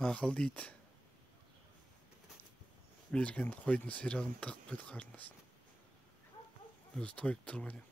Ақыл дейді. Берген қойдың сирағын тығып қойды қарнысын. Өзі тойып тұр ма деймін.